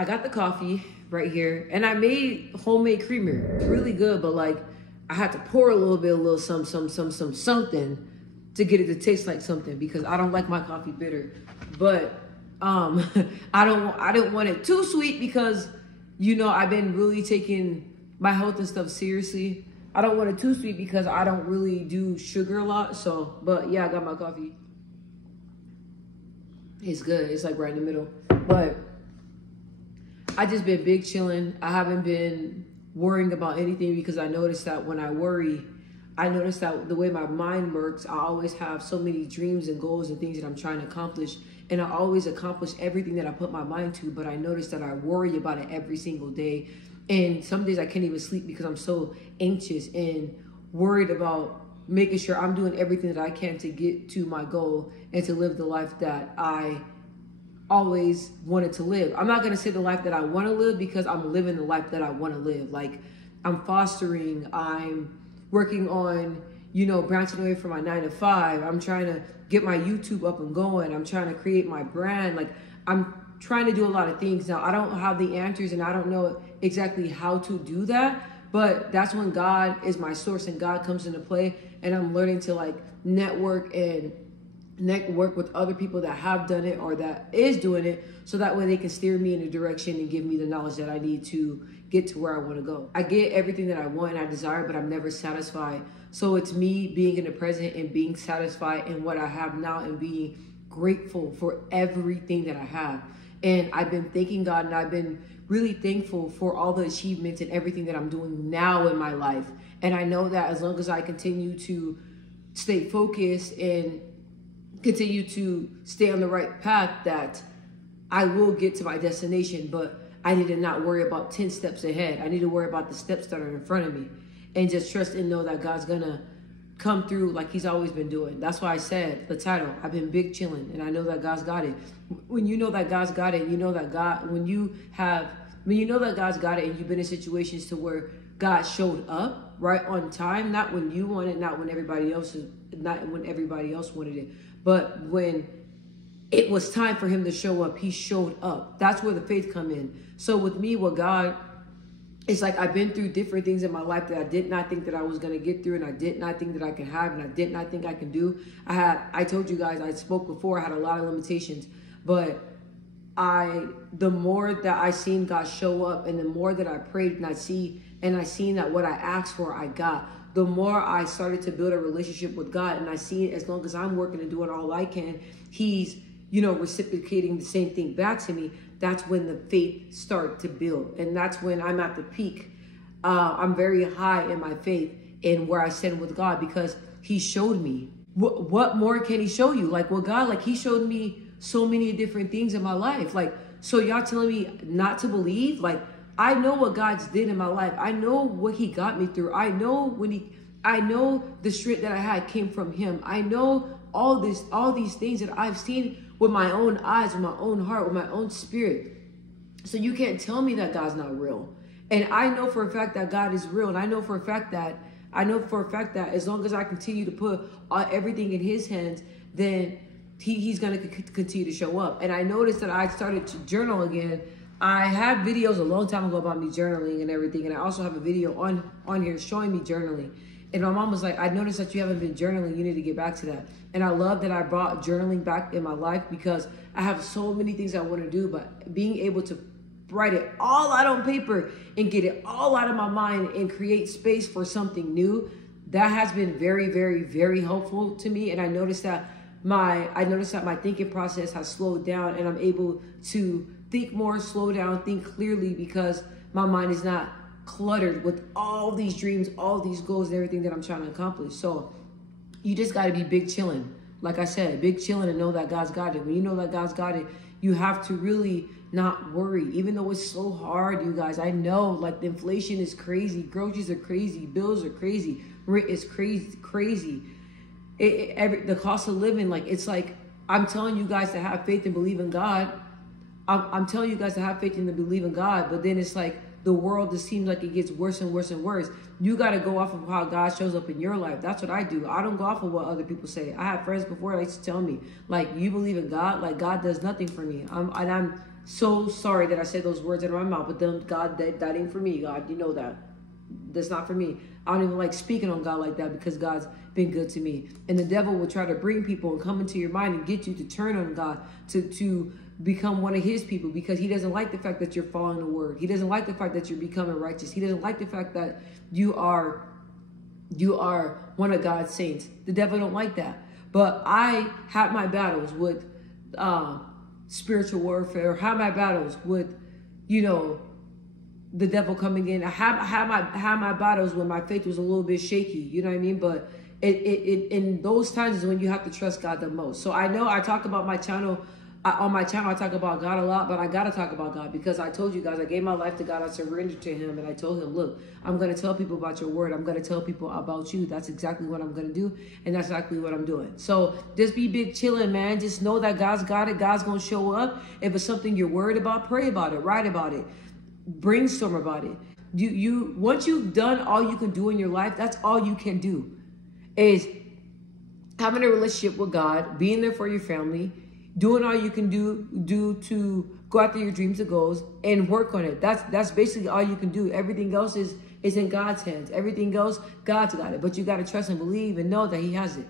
I got the coffee right here, and I made homemade creamer. It's really good, but like I had to pour a little bit, a little something to get it to taste like something, because I don't like my coffee bitter. But I don't want it too sweet, because you know I've been really taking my health and stuff seriously. I don't want it too sweet because I don't really do sugar a lot. So, but yeah, I got my coffee. It's good. It's like right in the middle. But I just been big chilling. I haven't been worrying about anything, because I noticed that when I worry, I noticed that the way my mind works, I always have so many dreams and goals and things that I'm trying to accomplish. And I always accomplish everything that I put my mind to, but I noticed that I worry about it every single day. And some days I can't even sleep because I'm so anxious and worried about making sure I'm doing everything that I can to get to my goal and to live the life that I always wanted to live. I'm not going to say the life that I want to live, because I'm living the life that I want to live. Like, I'm fostering, I'm working on, you know, branching away from my 9 to 5. I'm trying to get my YouTube up and going. I'm trying to create my brand. Like, I'm trying to do a lot of things. Now, I don't have the answers and I don't know exactly how to do that, but that's when God is my source and God comes into play, and I'm learning to like network with other people that have done it or that is doing it, so that way they can steer me in a direction and give me the knowledge that I need to get to where I want to go. I get everything that I want and I desire, but I'm never satisfied. So it's me being in the present and being satisfied in what I have now and being grateful for everything that I have. And I've been thanking God, and I've been really thankful for all the achievements and everything that I'm doing now in my life. And I know that as long as I continue to stay focused and continue to stay on the right path, that I will get to my destination. But I need to not worry about 10 steps ahead. I need to worry about the steps that are in front of me, and just trust and know that God's gonna come through like he's always been doing. That's why I said the title, I've been big chilling, and I know that God's got it. When you know that God's got it, you know that when you know that God's got it, and you've been in situations to where God showed up right on time, not when you want it, not when everybody else wanted it, but when it was time for him to show up, he showed up. That's where the faith come in. So with me, with God, it's like I've been through different things in my life that I did not think that I was going to get through, and I did not think that I could have, and I did not think I can do. I told you guys, I spoke before, I had a lot of limitations, but the more that I seen God show up, and the more that I prayed and I seen that what I asked for, I got, the more I started to build a relationship with God. And I see, as long as I'm working and doing all I can, he's, you know, reciprocating the same thing back to me. That's when the faith start to build. And that's when I'm at the peak. I'm very high in my faith in where I stand with God, because he showed me. What more can he show you? Like, well, God, like, he showed me so many different things in my life. Like, so y'all telling me not to believe? Like, I know what God's did in my life. I know what he got me through. I know the strength that I had came from him. I know all these things that I've seen with my own eyes, with my own heart, with my own spirit. So you can't tell me that God's not real. And I know for a fact that God is real. And I know for a fact that as long as I continue to put everything in his hands, then he's going to continue to show up. And I noticed that I started to journal again. I had videos a long time ago about me journaling and everything. And I also have a video on here showing me journaling. And my mom was like, I noticed that you haven't been journaling. You need to get back to that. And I love that I brought journaling back in my life, because I have so many things I want to do, but being able to write it all out on paper and get it all out of my mind and create space for something new, that has been very, very, very helpful to me. And I noticed that my thinking process has slowed down, and I'm able to think more, slow down, think clearly, because my mind is not cluttered with all these dreams, all these goals, and everything that I'm trying to accomplish. So you just got to be big chilling. Like I said, big chilling, and know that God's got it. When you know that God's got it, you have to really not worry, even though it's so hard, you guys. I know, like, the inflation is crazy, groceries are crazy, bills are crazy, rent is crazy. The cost of living, like, it's like, I'm telling you guys to have faith and believe in God. I'm telling you guys to have faith and to believe in God, but then it's like the world just seems like it gets worse and worse and worse. You got to go off of how God shows up in your life. That's what I do. I don't go off of what other people say. I have friends before that used to tell me, like, you believe in God? Like, God does nothing for me. I'm so sorry that I said those words out of my mouth, but them, God, that ain't for me, God. You know that. That's not for me. I don't even like speaking on God like that because God's been good to me. And the devil will try to bring people and come into your mind and get you to turn on God, to become one of his people, because he doesn't like the fact that you're following the word. He doesn't like the fact that you're becoming righteous. He doesn't like the fact that you are one of God's saints. The devil don't like that. But I had my battles with spiritual warfare, have my battles with, the devil coming in. I had my battles when my faith was a little bit shaky, you know what I mean? But it in those times is when you have to trust God the most. So I know I talk about my channel, on my channel I talk about God a lot, but I gotta talk about God because I told you guys I gave my life to God. I surrendered to him, and I told him, look, I'm gonna tell people about your word. I'm gonna tell people about you. That's exactly what I'm gonna do, and that's exactly what I'm doing. So just be big chilling, man. Just know that God's got it. God's gonna show up. If it's something you're worried about, pray about it, write about it, brainstorm about it. You once you've done all you can do in your life, that's all you can do, is having a relationship with God, being there for your family, doing all you can do to go after your dreams and goals, and work on it. That's basically all you can do. Everything else is in God's hands. Everything else, God's got it. But you got to trust and believe and know that he has it.